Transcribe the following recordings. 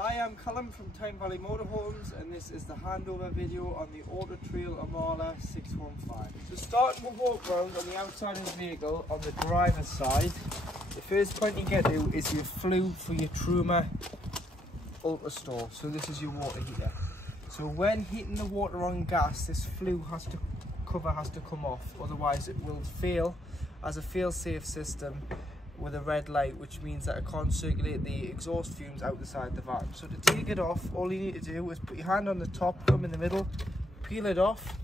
Hi, I'm Callum from Tyne Valley Motorhomes, and this is the handover video on the Auto Trail Imala 615. So starting with walk round on the outside of the vehicle on the driver's side, the first point you get to is your flue for your Truma Ultra Store. So this is your water heater. So when heating the water on gas, this flue cover has to come off, otherwise it will fail as a fail-safe system with a red light, which means that it can't circulate the exhaust fumes out the side of the van. So to take it off, all you need to do is put your hand on the top, thumb in the middle, peel it off.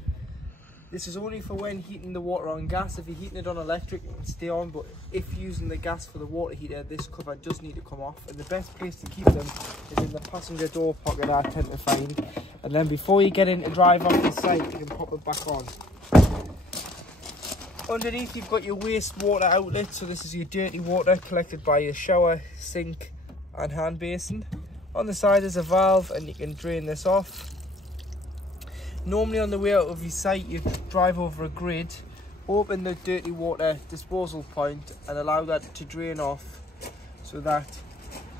This is only for when heating the water on gas. If you're heating it on electric, it can stay on, but if using the gas for the water heater, this cover does need to come off. And the best place to keep them is in the passenger door pocket, I tend to find. And then before you get in to drive off the site, you can pop it back on. Underneath you've got your wastewater outlet, so this is your dirty water collected by your shower, sink and hand basin. On the side is a valve and you can drain this off. Normally on the way out of your site you drive over a grid, open the dirty water disposal point and allow that to drain off so that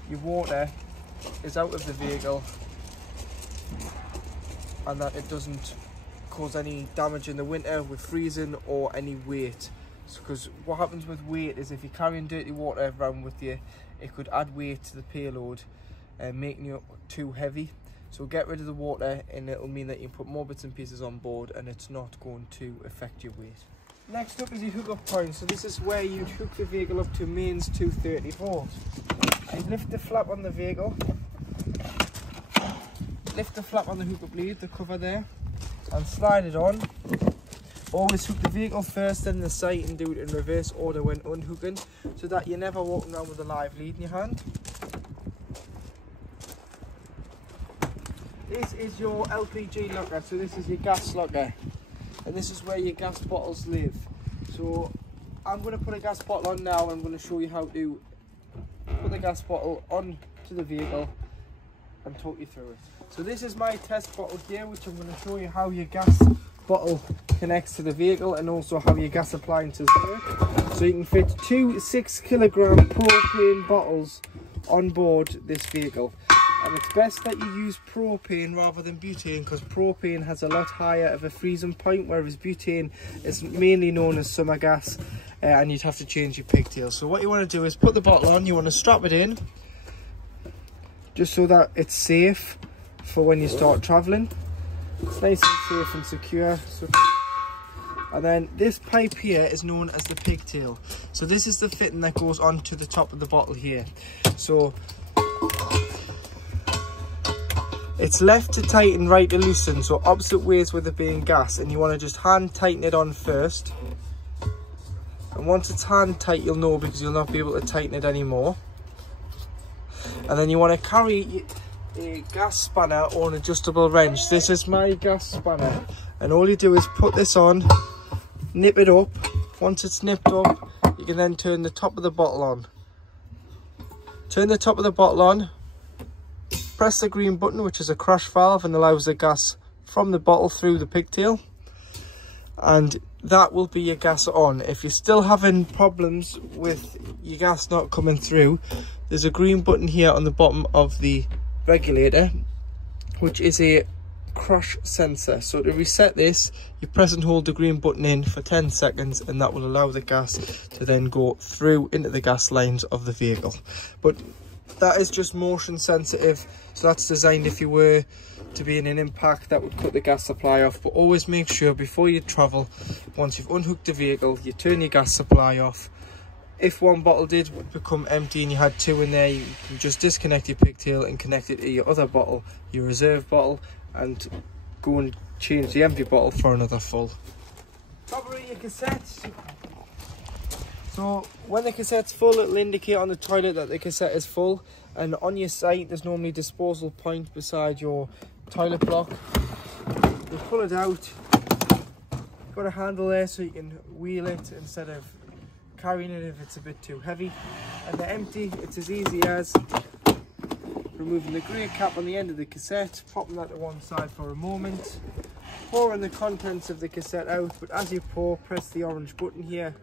your water is out of the vehicle and that it doesn't cause any damage in the winter with freezing or any weight. Because what happens with weight is if you're carrying dirty water around with you, it could add weight to the payload and making you too heavy. So get rid of the water and it'll mean that you put more bits and pieces on board and it's not going to affect your weight. Next up is your hookup point. So this is where you'd hook the vehicle up to mains 230 volts. You lift the flap on the vehicle, lift the flap on the hookup lead, the cover there, and slide it on. Always hook the vehicle first, then the site, and do it in reverse order when unhooking, so that you're never walking around with a live lead in your hand. This is your LPG locker, so this is your gas locker, and this is where your gas bottles live. So I'm going to put a gas bottle on now, and I'm going to show you how to put the gas bottle onto the vehicle and talk you through it. So this is my test bottle here, which I'm going to show you how your gas bottle connects to the vehicle and also how your gas appliances work. So you can fit two 6 kilogram propane bottles on board this vehicle. And it's best that you use propane rather than butane, because propane has a lot higher of a freezing point, whereas butane is mainly known as summer gas, and you'd have to change your pigtail. So what you want to do is put the bottle on, you want to strap it in, just so that it's safe for when you start traveling. It's nice and safe and secure. And then this pipe here is known as the pigtail. So this is the fitting that goes onto the top of the bottle here. So it's left to tighten, right to loosen, so opposite ways with it being gas, and you want to just hand tighten it on first. And once it's hand tight, you'll know, because you'll not be able to tighten it anymore. And then you want to carry a gas spanner or an adjustable wrench. This is my gas spanner, and all you do is put this on, nip it up. Once it's nipped up, you can then turn the top of the bottle on. Turn the top of the bottle on, press the green button, which is a crash valve and allows the gas from the bottle through the pigtail, and that will be your gas on. If you're still having problems with your gas not coming through, there's a green button here on the bottom of the regulator, which is a crash sensor. So to reset this, you press and hold the green button in for 10 seconds, and that will allow the gas to then go through into the gas lines of the vehicle. But that is just motion sensitive, so that's designed if you were to be in an impact that would cut the gas supply off. But always make sure before you travel, once you've unhooked the vehicle, you turn your gas supply off. If one bottle did become empty and you had two in there, you can just disconnect your pigtail and connect it to your other bottle, your reserve bottle, and go and change the empty bottle for another full. Cover your cassettes. So when the cassette's full, it'll indicate on the toilet that the cassette is full, and on your site there's normally a disposal point beside your toilet block. You pull it out, got a handle there so you can wheel it instead of carrying it if it's a bit too heavy. And the empty, it's as easy as removing the grey cap on the end of the cassette, popping that to one side for a moment, pouring the contents of the cassette out. But as you pour, press the orange button here.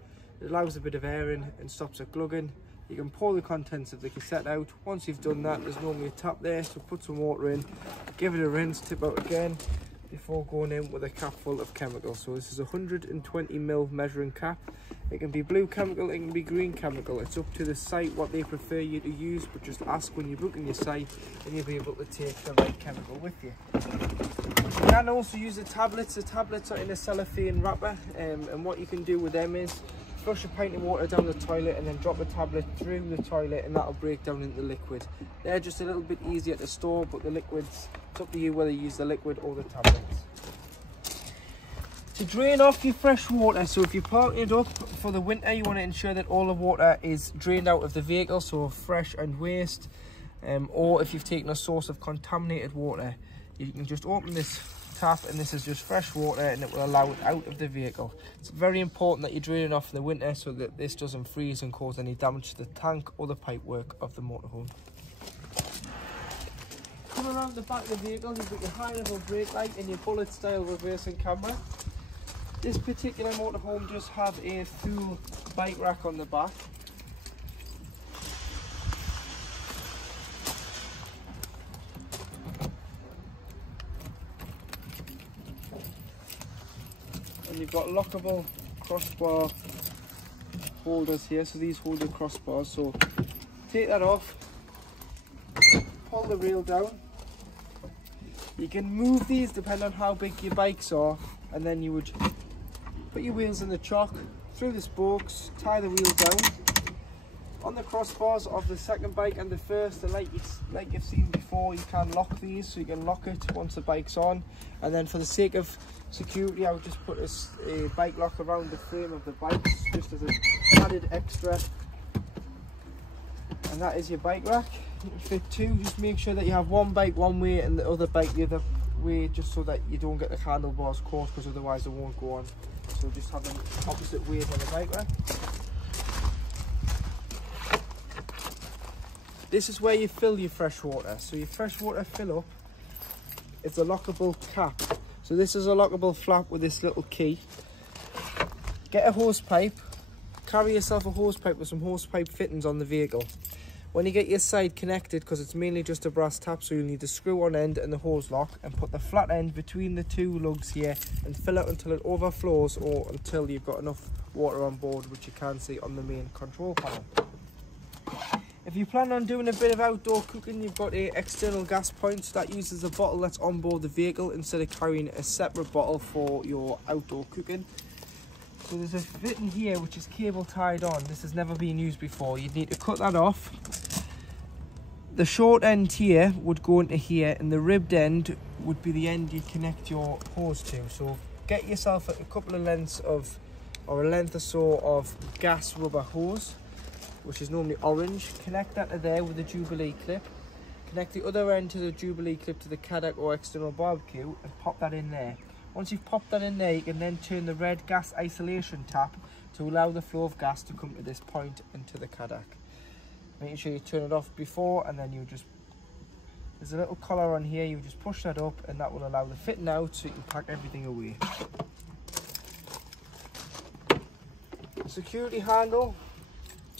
It allows a bit of air in and stops it glugging. You can pour the contents of the cassette out. Once you've done that, there's normally a tap there, so put some water in, give it a rinse, tip out again before going in with a cap full of chemical. So this is a 120ml measuring cap. It can be blue chemical, it can be green chemical. It's up to the site what they prefer you to use, but just ask when you're booking your site and you'll be able to take the right chemical with you. You can also use the tablets. The tablets are in a cellophane wrapper, and what you can do with them is flush a pint of water down the toilet and then drop a tablet through the toilet, and that'll break down into liquid. They're just a little bit easier to store, but the liquids, it's up to you whether you use the liquid or the tablets. To drain off your fresh water, so if you're parking it up for the winter, you want to ensure that all the water is drained out of the vehicle, so fresh and waste, or if you've taken a source of contaminated water, you can just open this tap and this is just fresh water and it will allow it out of the vehicle. It's very important that you drain it off in the winter so that this doesn't freeze and cause any damage to the tank or the pipework of the motorhome. Come around the back of the vehicle, you've got your high level brake light and your bullet style reversing camera. This particular motorhome does have a full bike rack on the back. And you've got lockable crossbar holders here, so these hold the crossbars. So take that off, pull the rail down. You can move these depending on how big your bikes are, and then you would put your wheels in the chock, through the spokes, tie the wheels down. On the crossbars of the second bike and the first, like you've seen before, you can lock these, so you can lock it once the bike's on. And then for the sake of security, I would just put a bike lock around the frame of the bike, just as an added extra. And that is your bike rack. You can fit two. Just make sure that you have one bike one way and the other bike the other way, just so that you don't get the handlebars caught, because otherwise it won't go on. So just have them opposite ways on the bike rack. This is where you fill your fresh water. So your fresh water fill up, it's a lockable cap. So this is a lockable flap with this little key. Get a hose pipe, carry yourself a hose pipe with some hose pipe fittings on the vehicle. When you get your side connected, because it's mainly just a brass tap, so you'll need the screw on end and the hose lock, and put the flat end between the two lugs here and fill it until it overflows, or until you've got enough water on board, which you can see on the main control panel. If you plan on doing a bit of outdoor cooking, you've got a external gas point that uses the bottle that's on board the vehicle instead of carrying a separate bottle for your outdoor cooking. So there's a fitting here which is cable tied on. This has never been used before. You'd need to cut that off. The short end here would go into here, and the ribbed end would be the end you connect your hose to. So get yourself a couple of lengths of, or a length or so of gas rubber hose, which is normally orange. Connect that to there with a Jubilee clip. Connect the other end to the Jubilee clip to the Caddock or external barbecue and pop that in there. Once you've popped that in there, you can then turn the red gas isolation tap to allow the flow of gas to come to this point into the Caddock. Making sure you turn it off before, and then you just, there's a little collar on here, you just push that up and that will allow the fitting out so you can pack everything away. Security handle.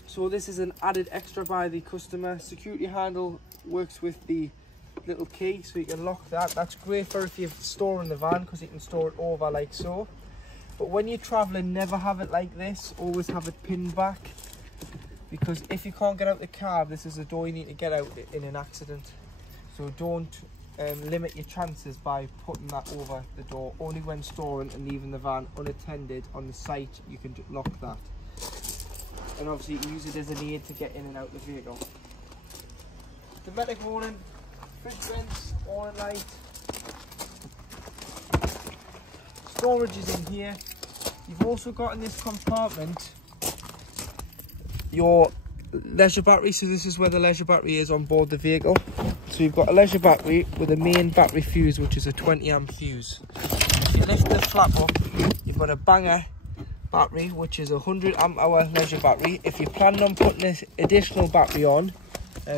So this is an added extra by the customer. Security handle works with the little key, so you can lock that. That's great for if you're storing the van, because you can store it over like so. But when you're traveling, never have it like this. Always have it pinned back, because if you can't get out the car, this is the door you need to get out in an accident. So don't limit your chances by putting that over the door. Only when storing and leaving the van unattended on the site you can lock that. And obviously you can use it as an aid to get in and out of the vehicle. Domestic warning, fridge vents, warning light. Storage is in here. You've also got in this compartment your leisure battery. So this is where the leisure battery is on board the vehicle. So you've got a leisure battery with a main battery fuse, which is a 20 amp fuse. If you lift the flap up, you've got a banger battery, which is a 100 amp hour leisure battery. If you're planning on putting this additional battery on,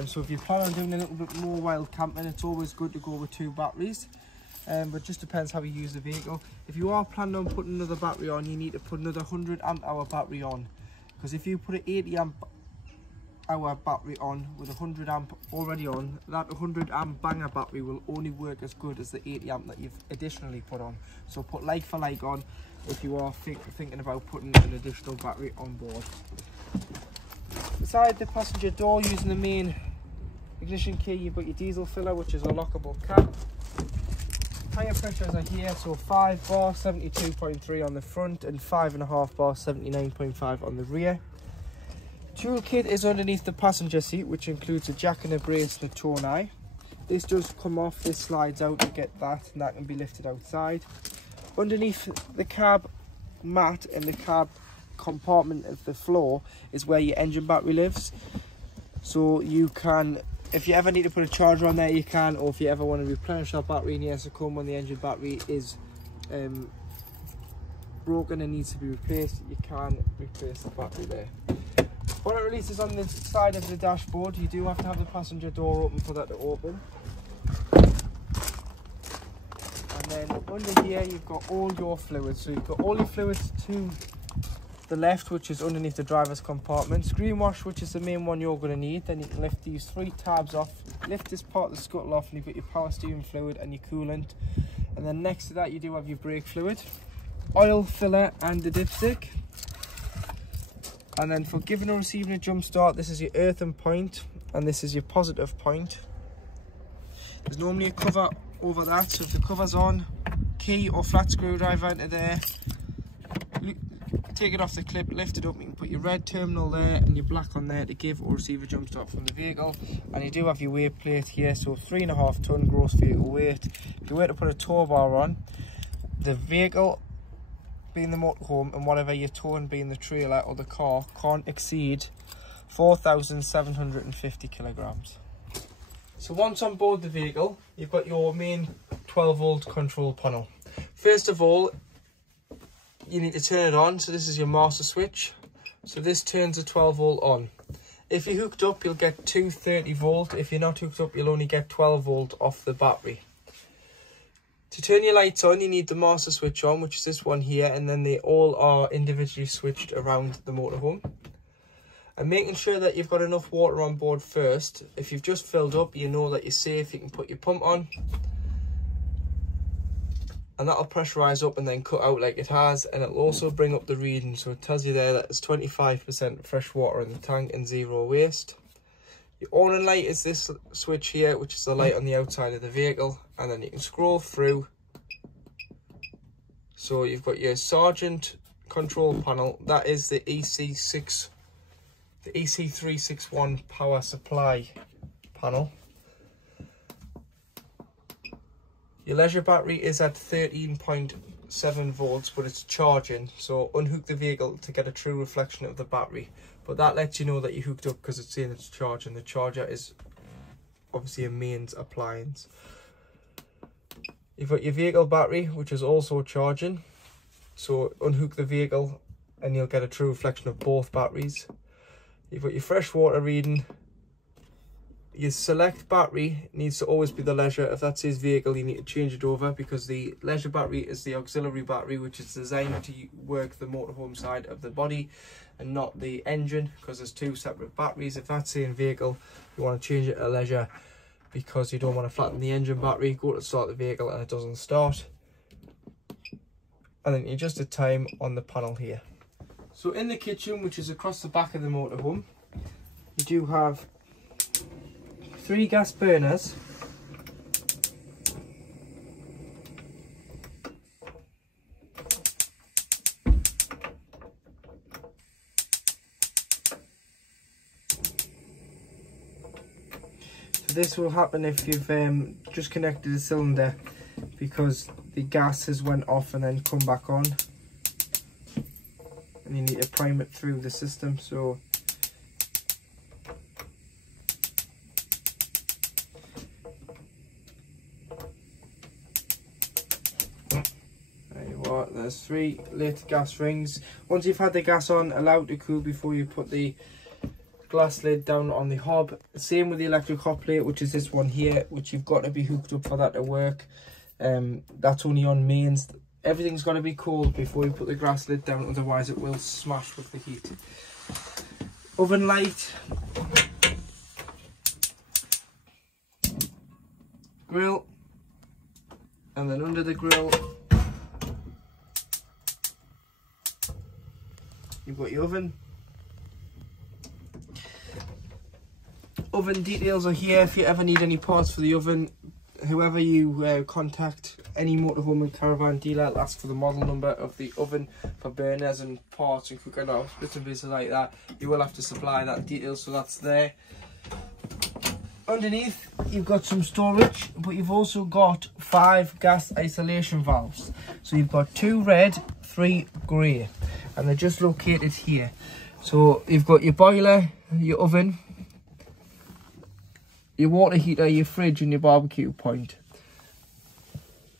so if you plan on doing a little bit more while camping, it's always good to go with two batteries. But just depends how you use the vehicle. If you are planning on putting another battery on, you need to put another 100 amp hour battery on, because if you put an 80 amp hour battery on with 100 amp already on, that 100 amp banger battery will only work as good as the 80 amp that you've additionally put on. So put like for like on if you are thinking about putting an additional battery on board. Beside the passenger door, using the main ignition key, you've got your diesel filler, which is a lockable cap. Tyre pressures are here, so 5 bar 72.3 on the front and 5.5 bar 79.5 on the rear. Toolkit is underneath the passenger seat, which includes a jack and a brace and a tone eye. This does come off, this slides out to get that, and that can be lifted outside. Underneath the cab mat and the cab compartment of the floor is where your engine battery lives. So you can, if you ever need to put a charger on there, you can, or if you ever want to replenish that battery in years to come when the engine battery is broken and needs to be replaced, you can replace the battery there. Bonnet release is on the side of the dashboard. You do have to have the passenger door open for that to open. And then under here you've got all your fluids. So you've got all your fluids to the left, which is underneath the driver's compartment. Screen wash, which is the main one you're going to need. Then you can lift these 3 tabs off, lift this part of the scuttle off, and you've got your power steering fluid and your coolant. And then next to that you do have your brake fluid, oil filler and the dipstick. And then for giving or receiving a jump start, this is your earthen point and this is your positive point. There's normally a cover over that, so if the cover's on, key or flat screwdriver into there, take it off the clip, lift it up, you can put your red terminal there and your black on there to give or receive a jump start from the vehicle. And you do have your weight plate here, so 3.5 ton gross vehicle weight. If you were to put a tow bar on, the vehicle being the motorhome and whatever you're towing being the trailer or the car can't exceed 4,750 kilograms. So once on board the vehicle, you've got your main 12 volt control panel. First of all, you need to turn it on. So this is your master switch. So this turns the 12 volt on. If you're hooked up, you'll get 230 volt. If you're not hooked up, you'll only get 12 volt off the battery. To turn your lights on, you need the master switch on, which is this one here, and then they all are individually switched around the motorhome. And making sure that you've got enough water on board first. If you've just filled up, you know that you're safe. You can put your pump on, and that'll pressurise up and then cut out like it has, and it'll also bring up the reading. So it tells you there that there's 25% fresh water in the tank and 0 waste. Your awning light is this switch here, which is the light on the outside of the vehicle, and then you can scroll through. So you've got your Sergeant control panel, that is the EC361 power supply panel. Your leisure battery is at 13.7 volts, but it's charging, so unhook the vehicle to get a true reflection of the battery. But that lets you know that you're hooked up because it's saying it's charging. The charger is obviously a mains appliance. You've got your vehicle battery, which is also charging. So unhook the vehicle and you'll get a true reflection of both batteries. You've got your fresh water reading. Your select battery needs to always be the leisure. If that says vehicle, you need to change it over, because the leisure battery is the auxiliary battery, which is designed to work the motorhome side of the body and not the engine, because there's 2 separate batteries. If that's saying vehicle, you want to change it to leisure because you don't want to flatten the engine battery. Go to start the vehicle and it doesn't start. And then you adjust the time on the panel here. So in the kitchen, which is across the back of the motorhome, you do have 3 gas burners. So this will happen if you've just connected the cylinder, because the gas has went off and then come back on, and you need to prime it through the system. So there's 3 lit gas rings. Once you've had the gas on, allow it to cool before you put the glass lid down on the hob. Same with the electric hot plate, which is this one here, which you've got to be hooked up for that to work. That's only on mains. Everything's got to be cold before you put the glass lid down, otherwise it will smash with the heat. oven light, grill, and then under the grill you've got your oven. Oven details are here if you ever need any parts for the oven. Whoever you contact, any motorhome caravan dealer, will ask for the model number of the oven for burners and parts and cooker knobs, bits and pieces like that. You will have to supply that detail, so that's there. Underneath you've got some storage, but you've also got 5 gas isolation valves. So you've got 2 red, 3 grey, and they're just located here. So you've got your boiler, your oven, your water heater, your fridge and your barbecue point.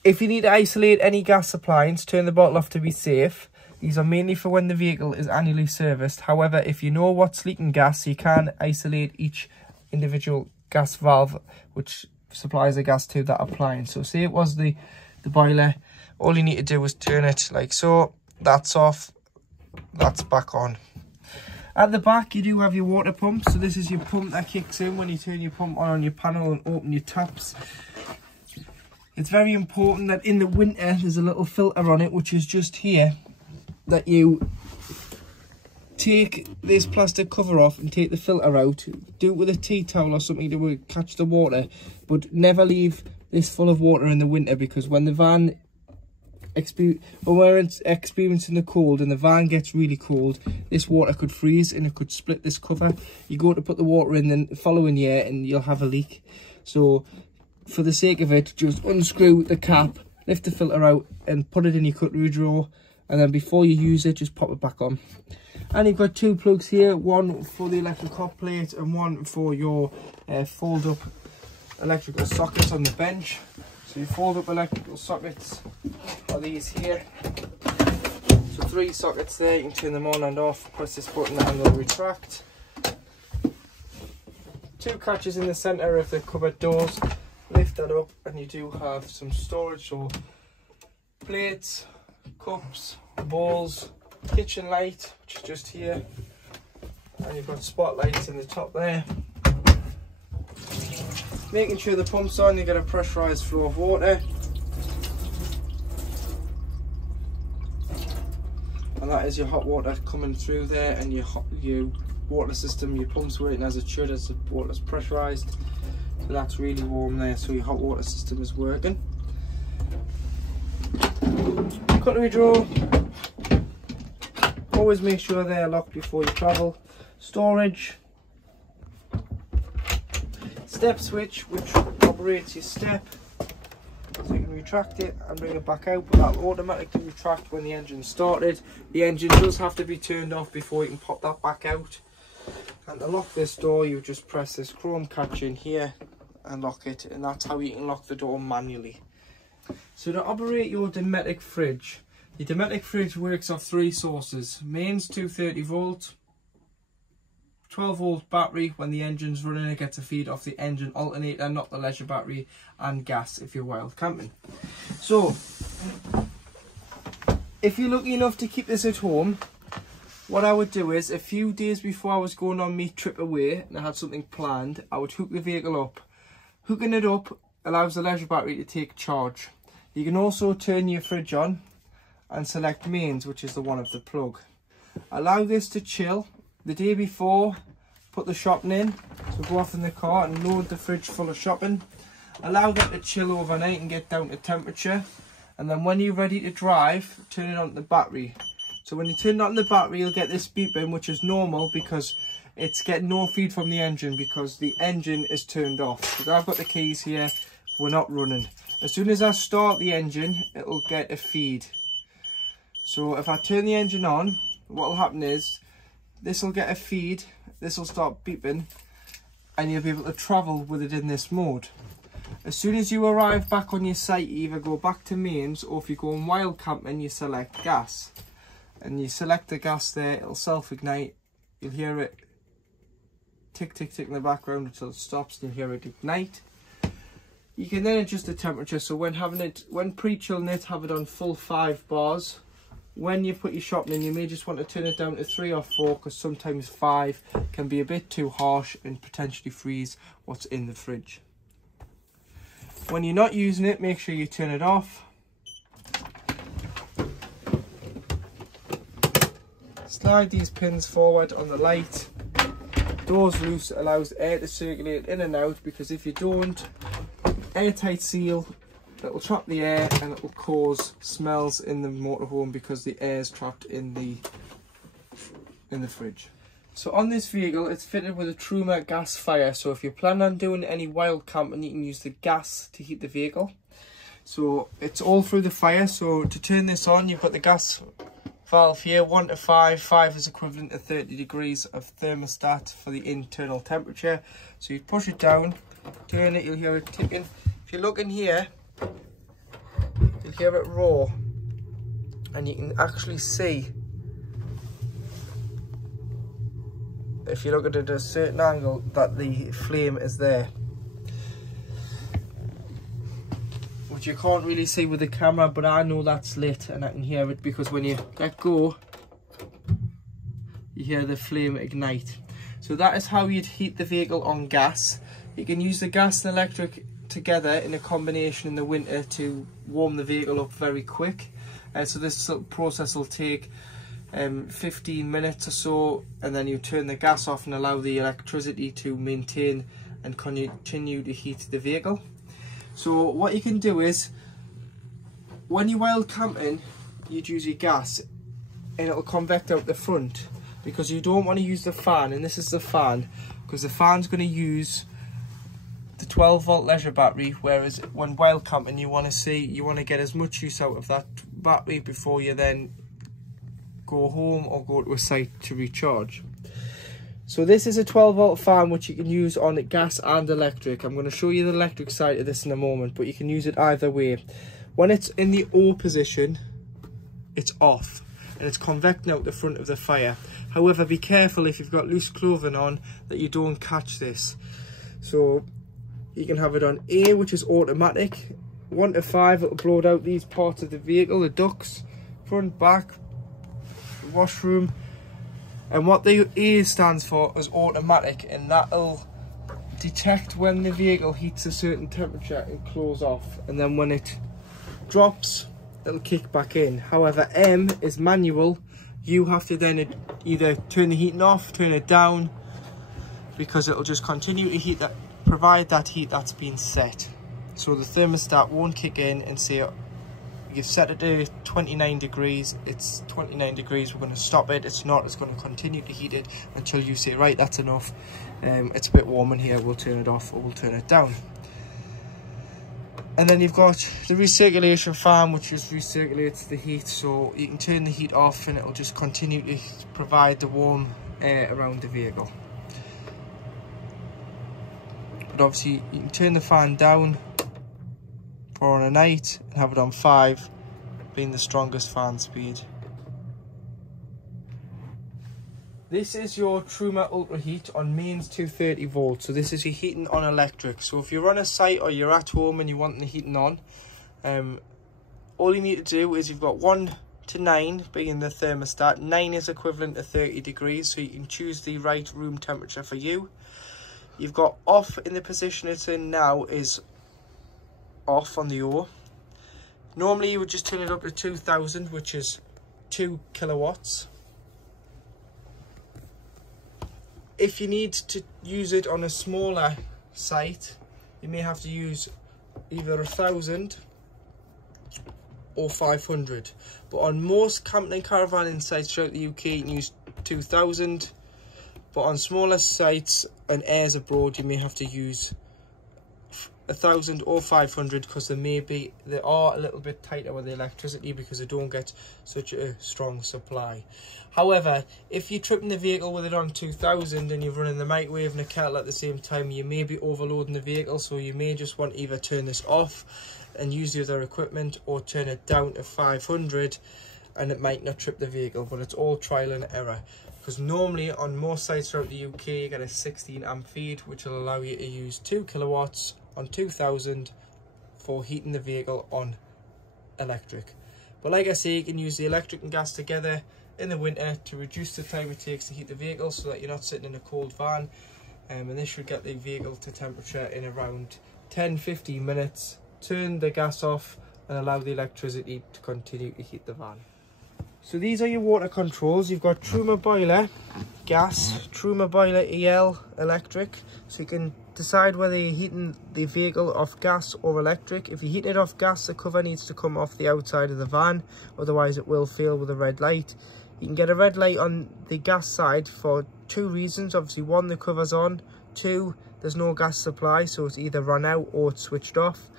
If you need to isolate any gas appliance, turn the bottle off to be safe. These are mainly for when the vehicle is annually serviced. However, if you know what's leaking gas, you can isolate each individual gas valve which supplies the gas to that appliance. So say it was the boiler, all you need to do is turn it like so. That's off, that's back on. At the back you do have your water pump, so this is your pump that kicks in when you turn your pump on your panel and open your taps. It's very important that in the winter there's a little filter on it, which is just here, that you take this plastic cover off and take the filter out. Do it with a tea towel or something to catch the water, but never leave this full of water in the winter, because when the van when we're experiencing the cold and the van gets really cold, this water could freeze and it could split this cover. You go to put the water in the following year and you'll have a leak. So for the sake of it, just unscrew the cap, lift the filter out and put it in your cutlery drawer, and then before you use it, just pop it back on. And you've got 2 plugs here, one for the electric hot plate and one for your fold up electrical sockets on the bench. So your fold up electrical sockets are these here. So 3 sockets there, you can turn them on and off, press this button and they'll retract. 2 catches in the centre of the cupboard doors, lift that up and you do have some storage, so plates, cups, bowls, kitchen light, which is just here, and you've got spotlights in the top there. Making sure the pump's on, you get a pressurised flow of water. And that is your hot water coming through there, and your water system, your pump's working as it should, as the water's pressurised. So that's really warm there, so your hot water system is working. Cutlery drawer. Always make sure they're locked before you travel. Storage. Step switch, which operates your step, so you can retract it and bring it back out, but that will automatically retract when the engine's started. The engine does have to be turned off before you can pop that back out. And to lock this door, you just press this chrome catch in here and lock it, and that's how you can lock the door manually. So to operate your Dometic fridge, your Dometic fridge works off 3 sources: mains 230 volt, 12 volt battery. When the engine's running, it gets a feed off the engine alternator, not the leisure battery, and gas if you're wild camping. So if you're lucky enough to keep this at home, what I would do is, a few days before I was going on my trip away and I had something planned, I would hook the vehicle up. Hooking it up allows the leisure battery to take charge. You can also turn your fridge on and select mains, which is the one of the plug. Allow this to chill. The day before, put the shopping in, so go off in the car and load the fridge full of shopping. Allow that to chill overnight and get down to temperature, and then when you're ready to drive, turn it on to the battery. So when you turn it on the battery, you'll get this beeping, which is normal because it's getting no feed from the engine because the engine is turned off. Because I've got the keys here, we're not running. As soon as I start the engine, it'll get a feed. So if I turn the engine on, what will happen is, this will get a feed, this will start beeping, and you'll be able to travel with it in this mode. As soon as you arrive back on your site, you either go back to mains, or if you're going wild camping, you select gas. And you select the gas there, it'll self-ignite. You'll hear it tick, tick, tick in the background until it stops, and you'll hear it ignite. You can then adjust the temperature, so when pre-chilling it, have it on full 5 bars. when you put your shopping in, you may just want to turn it down to 3 or 4, because sometimes 5 can be a bit too harsh and potentially freeze what's in the fridge. When you're not using it, make sure you turn it off. Slide these pins forward on the light. Doors loose allows air to circulate in and out, because if you don't, airtight seal, it will trap the air and it will cause smells in the motorhome because the air is trapped in the fridge. So on this vehicle, it's fitted with a Truma gas fire. So if you plan on doing any wild camping, you can use the gas to heat the vehicle. So it's all through the fire. So to turn this on, you've got the gas valve here, 1 to 5. 5 is equivalent to 30 degrees of thermostat for the internal temperature. So you push it down, turn it, you'll hear it ticking. If you look in here, you'll hear it roar, and you can actually see, if you look at it at a certain angle, that the flame is there, which you can't really see with the camera, but I know that's lit and I can hear it, because when you let go, you hear the flame ignite. So that is how you'd heat the vehicle on gas. You can use the gas and electric together in a combination in the winter to warm the vehicle up very quick. So this process will take 15 minutes or so, and then you turn the gas off and allow the electricity to maintain and continue to heat the vehicle. So what you can do is, when you're wild camping, you'd use your gas and it'll convect out the front, because you don't want to use the fan, and this is the fan, because the fan's going to use the 12-volt leisure battery, whereas when wild camping you want to get as much use out of that battery before you then go home or go to a site to recharge. So this is a 12-volt fan which you can use on gas and electric. I'm going to show you the electric side of this in a moment, but you can use it either way. When it's in the O position, it's off and it's convecting out the front of the fire. However, be careful if you've got loose clothing on that you don't catch this. So you can have it on A, which is automatic. 1 to 5, it'll blow out these parts of the vehicle, the ducts, front, back, washroom. And what the A stands for is automatic, and that'll detect when the vehicle heats a certain temperature and close off, and then when it drops, it'll kick back in. However, M is manual. You have to then either turn the heating off, turn it down, because it'll just continue to heat that, provide that heat that's been set. So the thermostat won't kick in and say, you've set it to 29 degrees, it's 29 degrees, we're going to stop it. It's not, it's going to continue to heat it until you say, right, that's enough, it's a bit warm in here, we'll turn it off or we'll turn it down. And then you've got the recirculation fan, which just recirculates the heat, so you can turn the heat off and it'll just continue to provide the warm air around the vehicle. But obviously you can turn the fan down for on a night and have it on 5, being the strongest fan speed. This is your Truma Ultra Heat on mains 230 volts. So this is your heating on electric. So if you're on a site or you're at home and you want the heating on, all you need to do is, you've got 1 to 9 being the thermostat. 9 is equivalent to 30 degrees, so you can choose the right room temperature for you. You've got off in the position it's in now is off on the O. Normally you would just turn it up to 2000, which is 2 kilowatts. If you need to use it on a smaller site, you may have to use either 1000 or 500. But on most camping and caravanning sites throughout the UK, you can use 2000. But on smaller sites and airs abroad, you may have to use 1000 or 500, because they are a little bit tighter with the electricity because they don't get such a strong supply. However, if you're tripping the vehicle with it on 2000 and you're running the microwave and a kettle at the same time, you may be overloading the vehicle, so you may just want to either turn this off and use the other equipment, or turn it down to 500, and it might not trip the vehicle. But it's all trial and error, because normally on most sites throughout the UK you get a 16 amp feed, which will allow you to use 2 kilowatts on 2000 for heating the vehicle on electric. But like I say, you can use the electric and gas together in the winter to reduce the time it takes to heat the vehicle, so that you're not sitting in a cold van. And this should get the vehicle to temperature in around 10-15 minutes. Turn the gas off and allow the electricity to continue to heat the van. So these are your water controls. You've got Truma boiler, gas, Truma boiler EL, electric. So you can decide whether you're heating the vehicle off gas or electric. If you're heating it off gas, the cover needs to come off the outside of the van, otherwise it will fail with a red light. You can get a red light on the gas side for two reasons. Obviously, one, the cover's on. Two, there's no gas supply, so it's either run out or it's switched off.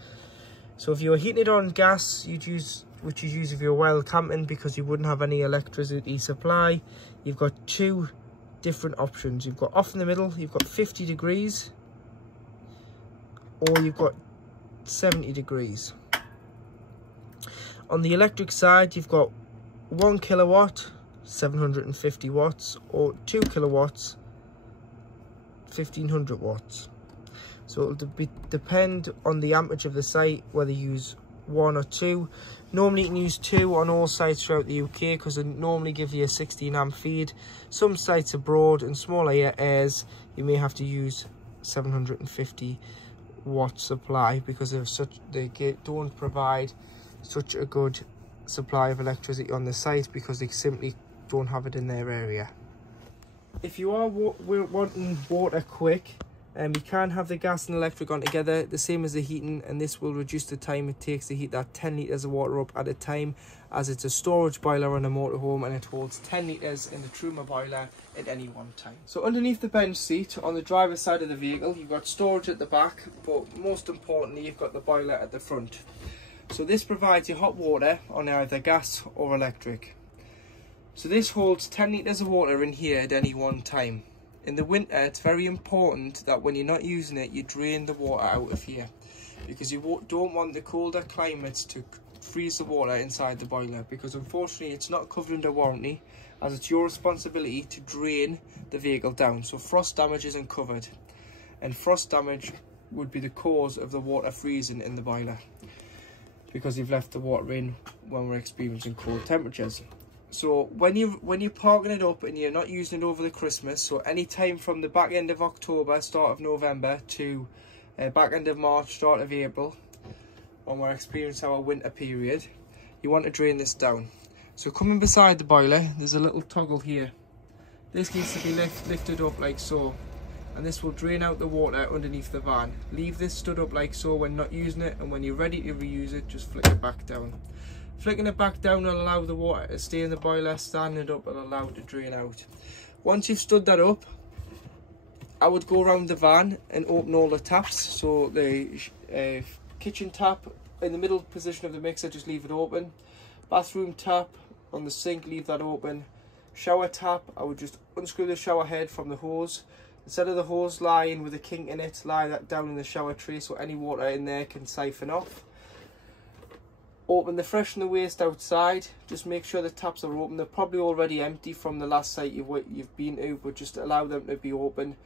So if you're heating it on gas, you'd use, which you use if you're wild camping, because you wouldn't have any electricity supply, you've got two different options. You've got off in the middle, you've got 50 degrees, or you've got 70 degrees. On the electric side, you've got 1 kilowatt, 750 watts, or 2 kilowatts, 1500 watts. So it'll depend on the amperage of the site whether you use 1 or 2. Normally you can use 2 on all sites throughout the UK, because they normally give you a 16 amp feed. Some sites abroad and smaller areas, you may have to use 750 watt supply, because of don't provide such a good supply of electricity on the site, because they simply don't have it in their area. If you are wanting water quick, you can have the gas and electric on together, the same as the heating, and this will reduce the time it takes to heat that 10 litres of water up at a time, as it's a storage boiler on a motorhome and it holds 10 litres in the Truma boiler at any one time. So underneath the bench seat on the driver's side of the vehicle, you've got storage at the back, but most importantly you've got the boiler at the front. So this provides you hot water on either gas or electric. So this holds 10 litres of water in here at any one time. In the winter, it's very important that when you're not using it, you drain the water out of here, because you don't want the colder climates to freeze the water inside the boiler, because unfortunately it's not covered under warranty, as it's your responsibility to drain the vehicle down. So frost damage isn't covered, and frost damage would be the cause of the water freezing in the boiler, because you've left the water in when we're experiencing cold temperatures. So when you're parking it up and you're not using it over the Christmas, so any time from the back end of October, start of November, to back end of March, start of April, when we're experiencing our winter period, you want to drain this down. So coming beside the boiler, there's a little toggle here. This needs to be lifted up like so, and this will drain out the water underneath the van. Leave this stood up like so when not using it, and when you're ready to reuse it, just flick it back down. Flicking it back down will allow the water to stay in the boiler. Standing it up will allow it to drain out. Once you've stood that up, I would go around the van and open all the taps. So the kitchen tap in the middle position of the mixer, just leave it open. Bathroom tap on the sink, leave that open. Shower tap, I would just unscrew the shower head from the hose. Instead of the hose lying with a kink in it, lie that down in the shower tray so any water in there can siphon off. Open the freshener waste outside. Just make sure the taps are open. They're probably already empty from the last site you've been to, but just allow them to be open,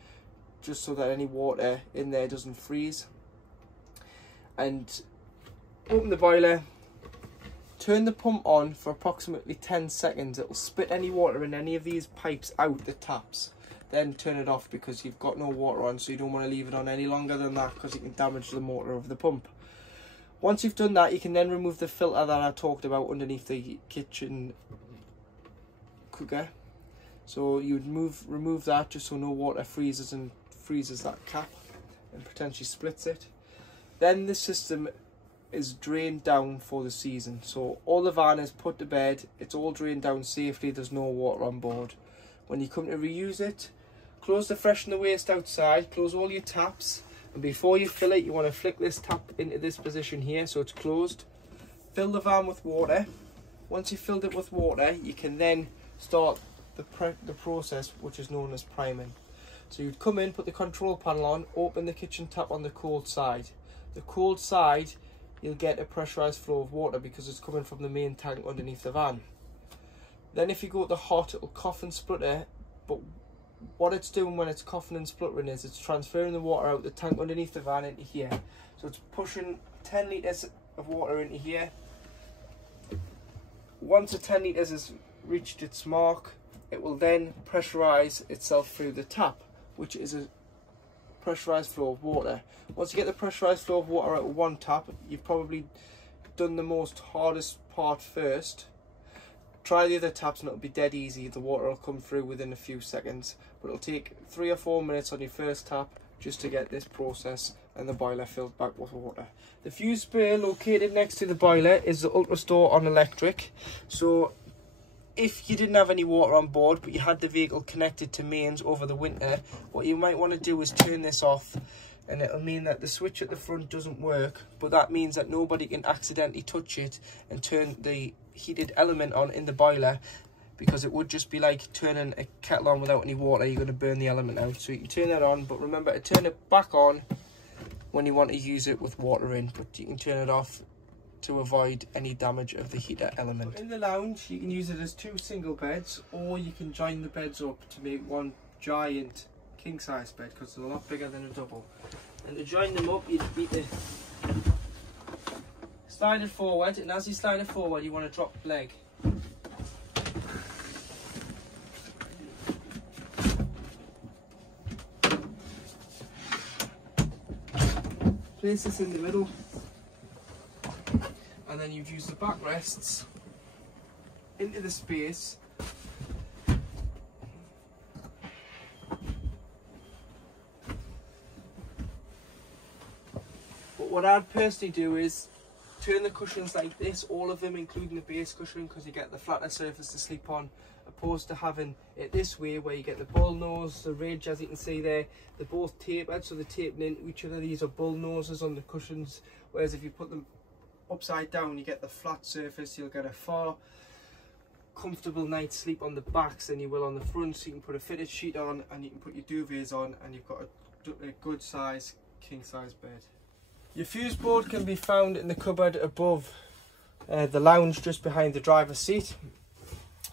just so that any water in there doesn't freeze. And open the boiler. Turn the pump on for approximately 10 seconds. It will spit any water in any of these pipes out the taps. Then turn it off, because you've got no water on, so you don't want to leave it on any longer than that, because it can damage the motor of the pump. Once you've done that, you can then remove the filter that I talked about underneath the kitchen cooker. So you'd remove that, just so no water freezes that cap and potentially splits it. Then the system is drained down for the season. So all the van is put to bed, it's all drained down safely, there's no water on board. When you come to reuse it, close the freshener waste outside, close all your taps. And before you fill it, you want to flick this tap into this position here so it's closed. Fill the van with water. Once you've filled it with water, you can then start the process, which is known as priming. So you'd come in, put the control panel on, open the kitchen tap on the cold side. The cold side, you'll get a pressurised flow of water because it's coming from the main tank underneath the van. Then if you go to hot, it'll cough and splutter, but what it's doing when it's coughing and spluttering is it's transferring the water out the tank underneath the van into here. So it's pushing 10 litres of water into here, Once the 10 litres has reached its mark, it will then pressurise itself through the tap, which is a pressurised flow of water. Once you get the pressurised flow of water out of one tap, you've probably done the hardest part first. Try the other taps and it'll be dead easy. The water will come through within a few seconds, but it'll take 3 or 4 minutes on your first tap just to get this process and the boiler filled back with water. The fuse spur located next to the boiler is the Ultra Store on electric. So if you didn't have any water on board but you had the vehicle connected to mains over the winter, what you might want to do is turn this off, and it'll mean that the switch at the front doesn't work, but that means that nobody can accidentally touch it and turn the heated element on in the boiler, because it would just be like turning a kettle on without any water. You're going to burn the element out. So you can turn that on, but remember to turn it back on when you want to use it with water in, but you can turn it off to avoid any damage of the heater element. In the lounge, you can use it as 2 single beds, or you can join the beds up to make one giant king size bed, because they're a lot bigger than a double. And to join them up, you need to slide it forward, and as you slide it forward, you want to drop the leg. Place this in the middle, and then you've used the backrests into the space. But what I'd personally do is turn the cushions like this, all of them, including the base cushion, because you get the flatter surface to sleep on, opposed to having it this way where you get the bull nose, the ridge, as you can see there. They're both tapered, so they're taping into each other. These are bull noses on the cushions, whereas if you put them upside down, you get the flat surface. You'll get a far comfortable night's sleep on the backs than you will on the front. So you can put a fitted sheet on, and you can put your duvets on, and you've got a good size king size bed. Your fuse board can be found in the cupboard above the lounge, just behind the driver's seat.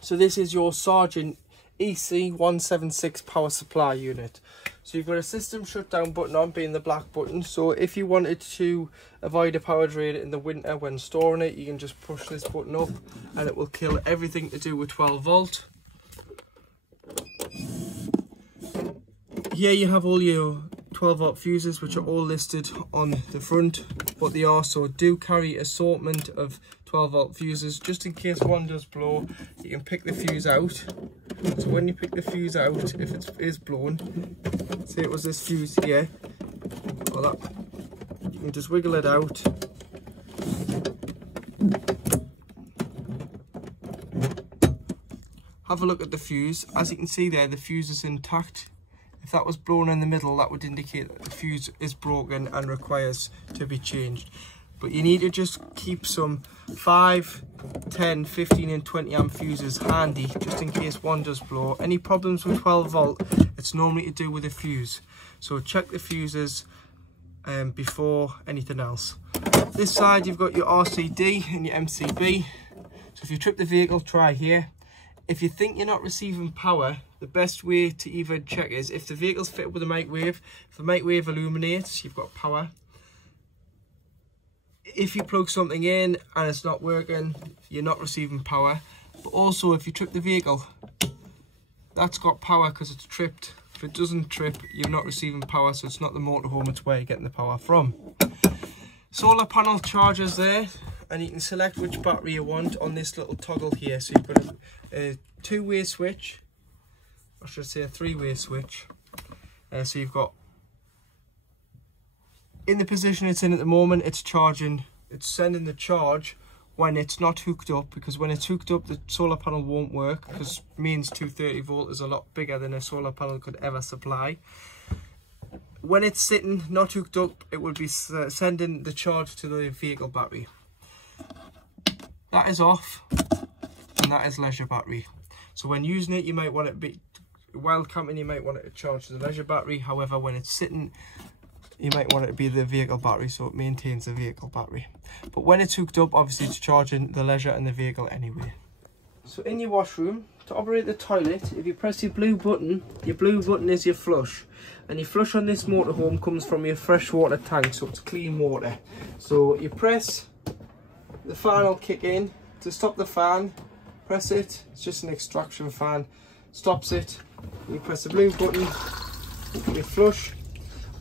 So this is your Sargent EC176 power supply unit. So you've got a system shutdown button on, being the black button. So if you wanted to avoid a power drain in the winter when storing it, you can just push this button up and it will kill everything to do with 12 volt. Here you have all your 12 volt fuses, which are all listed on the front, but they also do carry assortment of 12 volt fuses, just in case one does blow. You can pick the fuse out. So when you pick the fuse out, if it is blown, say it was this fuse here, or that, you can just wiggle it out. Have a look at the fuse. As you can see there, the fuse is intact. If that was blown in the middle, that would indicate that the fuse is broken and requires to be changed. But you need to just keep some 5, 10, 15 and 20 amp fuses handy, just in case one does blow. Any problems with 12 volt, it's normally to do with the fuse. So check the fuses before anything else. This side you've got your RCD and your MCB. So if you trip the vehicle, try here. If you think you're not receiving power, the best way to even check is if the vehicle's fitted with a microwave. If the microwave illuminates, you've got power. If you plug something in and it's not working, you're not receiving power. But also, if you trip the vehicle, that's got power because it's tripped. If it doesn't trip, you're not receiving power, so it's not the motorhome, it's where you're getting the power from. Solar panel chargers there, and you can select which battery you want on this little toggle here. So you've got a two-way switch, I should say a three-way switch. So you've got, in the position it's in at the moment, it's charging, it's sending the charge when it's not hooked up, because when it's hooked up the solar panel won't work, because mains 230 volt is a lot bigger than a solar panel could ever supply. When it's sitting not hooked up, it will be sending the charge to the vehicle battery. That is off, and that is leisure battery. So when using it, you might want it to be, while camping, you might want it to charge to the leisure battery. However, when it's sitting, you might want it to be the vehicle battery, so it maintains the vehicle battery. But when it's hooked up, obviously it's charging the leisure and the vehicle anyway. So in your washroom, to operate the toilet, if you press your blue button is your flush. And your flush on this motorhome comes from your freshwater tank, so it's clean water. So you press, the fan will kick in. To stop the fan, Press it, it's just an extraction fan, stops it. You press the blue button, you flush.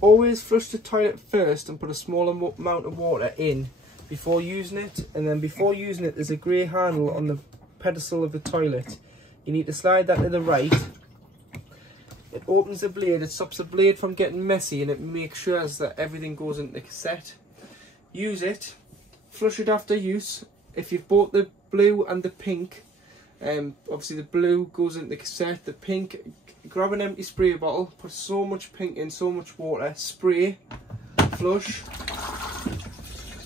Always flush the toilet first and put a small amount of water in before using it. And then before using it, there's a grey handle on the pedestal of the toilet. You need to slide that to the right. It opens the blade, it stops the blade from getting messy, and it makes sure that everything goes into the cassette. Use it, flush it after use. If you've bought the blue and the pink, obviously the blue goes into the cassette, the pink, grab an empty spray bottle, put so much pink in, so much water, spray, flush,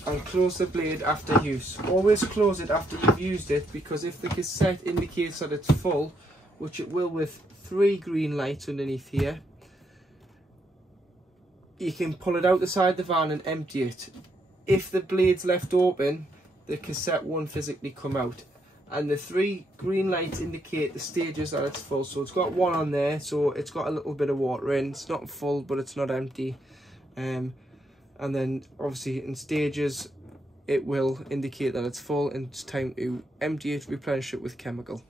and close the blade after use. Always close it after you've used it, because if the cassette indicates that it's full, which it will with 3 green lights underneath here, you can pull it out the side of the van and empty it. If the blade's left open, the cassette won't physically come out. And the 3 green lights indicate the stages that it's full. So it's got 1 on there, so it's got a little bit of water in. It's not full, but it's not empty. And then obviously in stages, it will indicate that it's full and it's time to empty it, replenish it with chemical.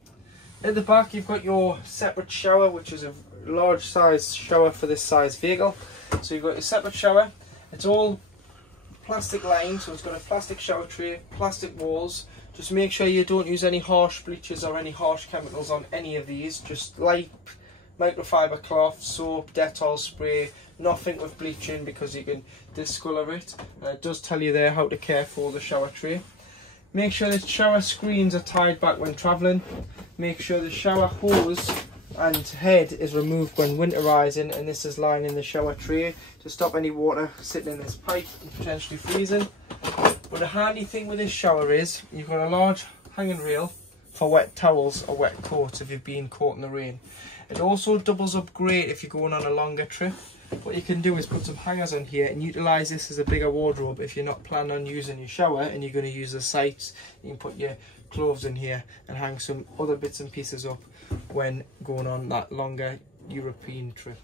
At the back, you've got your separate shower, which is a large size shower for this size vehicle. So you've got your separate shower. It's all plastic lined, so it's got a plastic shower tray, plastic walls. Just make sure you don't use any harsh bleaches or any harsh chemicals on any of these. Just light microfiber cloth, soap, Dettol spray, nothing with bleaching because you can discolour it. It does tell you there how to care for the shower tray. Make sure the shower screens are tied back when travelling. Make sure the shower hose and head is removed when winterising, and this is lining the shower tray to stop any water sitting in this pipe and potentially freezing. But a handy thing with this shower is you've got a large hanging rail for wet towels or wet coats if you've been caught in the rain. It also doubles up great if you're going on a longer trip. What you can do is put some hangers on here and utilise this as a bigger wardrobe. If you're not planning on using your shower and you're going to use the sites, you can put your clothes in here and hang some other bits and pieces up when going on that longer European trip.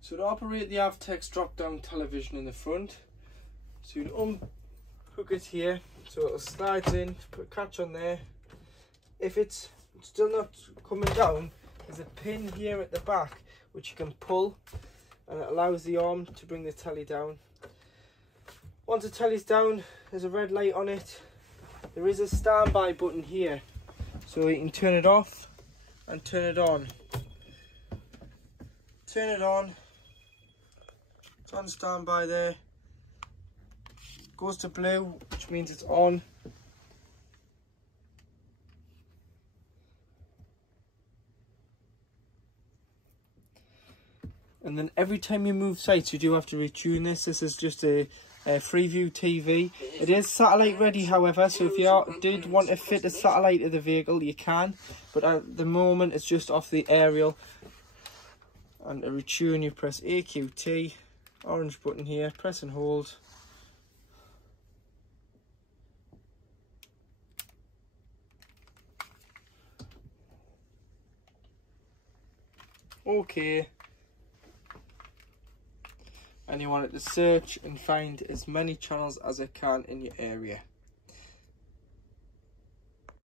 So to operate the Avtex drop-down television in the front, so you unhook it here, so it slides in, put a catch on there. If it's still not coming down, there's a pin here at the back which you can pull, and it allows the arm to bring the telly down. Once the telly's down, there's a red light on it. There is a standby button here, so you can turn it off and turn it on. Turn it on, it's on standby there. Goes to blue, which means it's on. And then every time you move sites, you do have to retune this. This is just a Freeview TV. It is satellite ready, however, so if you did want to fit a satellite to the vehicle, you can. But at the moment, it's just off the aerial. And to retune, you press AQT, orange button here, press and hold. Okay. And you want it to search and find as many channels as it can in your area.